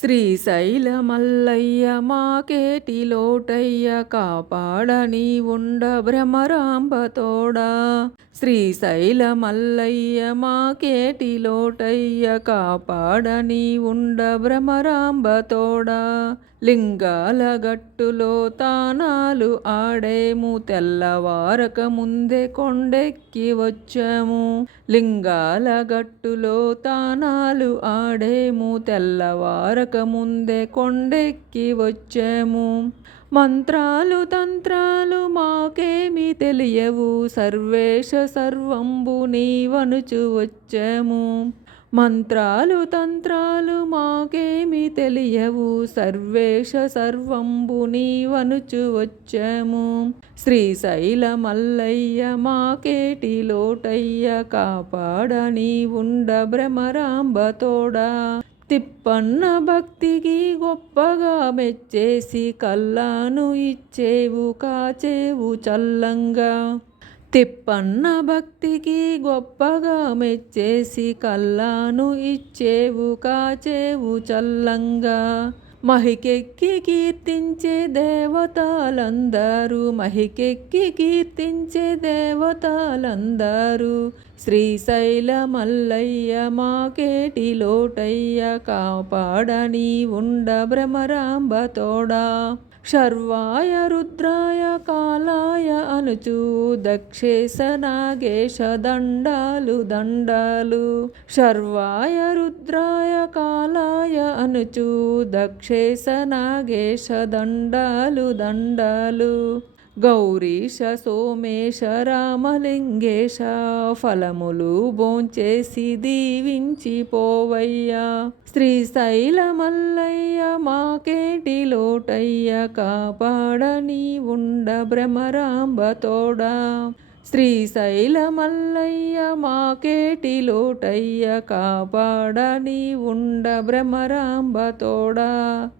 శ్రీశైల మల్లయ్య మాకేటి లోటయ్య కాపాడని ఉండ భ్రమరాంబ తోడా. శ్రీశైల మల్లయ్య మాకేటి లోటయ్య కాపాడని ఉండ భ్రమరాంబ తోడా. లింగాల గట్టులో తానాలు ఆడేము తెల్లవారక ముందే కొండెక్కి వచ్చాము. లింగాల గట్టులో తానాలు ఆడేము తెల్లవారక ముందే కొండెక్కి వచ్చాము. మంత్రాలు తంత్రాలు మాకేమి తెలియవు సర్వేశ సర్వంబు నీవనుచు వచ్చాము. మంత్రాలు తంత్రాలు మాకేమి తెలియవు సర్వేశ సర్వంబు నీవనుచు వచ్చాము. శ్రీశైల మల్లయ్య మాకేటి లోటయ్య కాపాడని ఉండ భ్రమరాంబ తోడా. తిప్పన్న భక్తికి గొప్పగా మెచ్చేసి కల్లాను ఇచ్చేవు కాచేవు చల్లంగా. తిప్పన్న భక్తికి గొప్పగా మెచ్చేసి కల్లాను ఇచ్చేవు కాచేవు చల్లంగా. మహికెక్కి కీర్తించే దేవతలందరూ మహికెక్కి కీర్తించే దేవతలందరూ. శ్రీశైల మల్లయ్య మాకేటి లోటయ్య కాపాడని ఉండ భ్రమరాంబ తోడా. శర్వాయ రుద్రాయ కాలాయ అనుచు దక్షేశ నాగేశ దండాలు దండాలు. శర్వాయ రుద్రాయ కాలాయ అనుచు దక్షేశ నాగేశ దండాలు దండాలు. గౌరీశ సోమేశ రామలింగేశ ఫలములు భోంచేసి దీవించి పోవయ్యా. శ్రీశైల మల్లయ్య మాకేటి లోటయ్య కాపాడని ఉండ భ్రమరాంబ తోడా. శ్రీశైల మల్లయ్య మాకేటి లోటయ్య కాపాడని ఉండ భ్రమరాంబ తోడా.